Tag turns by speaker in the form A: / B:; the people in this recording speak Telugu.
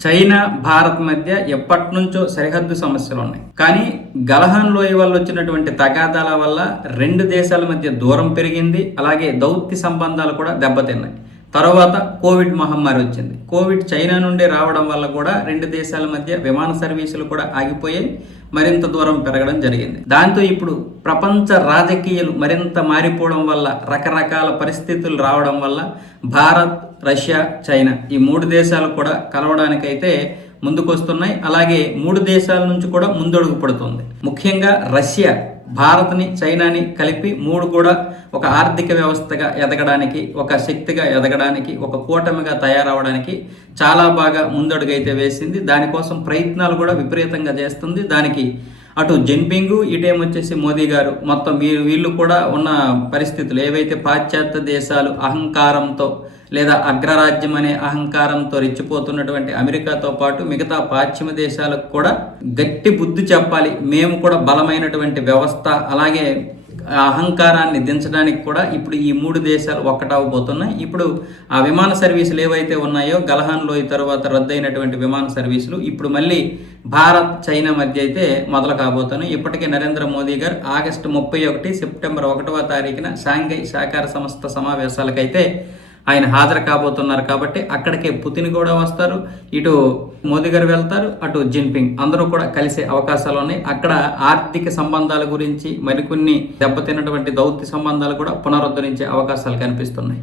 A: చైనా భారత్ మధ్య ఎప్పటి నుంచో సరిహద్దు సమస్యలు ఉన్నాయి కానీ గలహన్ లోయ వల్ల వచ్చినటువంటి తగాదాల వల్ల రెండు దేశాల మధ్య దూరం పెరిగింది. అలాగే దౌత్య సంబంధాలు కూడా దెబ్బతిన్నాయి. తర్వాత కోవిడ్ మహమ్మారి వచ్చింది. కోవిడ్ చైనా నుండి రావడం వల్ల కూడా రెండు దేశాల మధ్య విమాన సర్వీసులు కూడా ఆగిపోయాయి. మరింత దూరం పెరగడం జరిగింది. దాంతో ఇప్పుడు ప్రపంచ రాజకీయాలు మరింత మారిపోవడం వల్ల రకరకాల పరిస్థితులు రావడం వల్ల భారత్ రష్యా చైనా ఈ మూడు దేశాలు కూడా కలవడానికైతే ముందుకొస్తున్నాయి. అలాగే మూడు దేశాల నుంచి కూడా ముందడుగు పడుతుంది. ముఖ్యంగా రష్యా భారత్ని చైనాని కలిపి మూడు కూడా ఒక ఆర్థిక వ్యవస్థగా ఎదగడానికి ఒక శక్తిగా ఎదగడానికి ఒక కూటమిగా తయారవడానికి చాలా బాగా ముందడుగైతే వేసింది. దానికోసం ప్రయత్నాలు కూడా విపరీతంగా చేస్తుంది. దానికి అటు జిన్పింగ్ ఇటేమొచ్చేసి మోదీ గారు మొత్తం వీళ్ళు కూడా ఉన్న పరిస్థితులు ఏవైతే పాశ్చాత్య దేశాలు అహంకారంతో లేదా అగ్రరాజ్యం అనే అహంకారంతో రెచ్చిపోతున్నటువంటి అమెరికాతో పాటు మిగతా పాశ్చిమ దేశాలకు కూడా గట్టి బుద్ధి చెప్పాలి. మేము కూడా బలమైనటువంటి వ్యవస్థ అలాగే అహంకారాన్ని దించడానికి కూడా ఇప్పుడు ఈ మూడు దేశాలు ఒక్కటవబోతున్నాయి ఇప్పుడు ఆ విమాన సర్వీసులు ఏవైతే ఉన్నాయో గలహాన్ లోయ తర్వాత రద్దయినటువంటి విమాన సర్వీసులు ఇప్పుడు మళ్ళీ భారత్ చైనా మధ్య అయితే మొదలు కాబోతున్నాయి. ఇప్పటికే నరేంద్ర మోదీ గారు ఆగస్టు ముప్పై ఒకటి సెప్టెంబర్ ఒకటవ తారీఖున షాంఘై సహకార సంస్థ సమావేశాలకైతే ఆయన హాజరు కాబోతున్నారు కాబట్టి అక్కడికే పుతిన్ కూడా వస్తారు ఇటు మోదీ గారు వెళ్తారు అటు జిన్పింగ్. అందరూ కూడా కలిసే అవకాశాలు ఉన్నాయి. అక్కడ ఆర్థిక సంబంధాల గురించి మరికొన్ని దెబ్బతిన్నటువంటి దౌత్య సంబంధాలు కూడా పునరుద్ధరించే అవకాశాలు కనిపిస్తున్నాయి.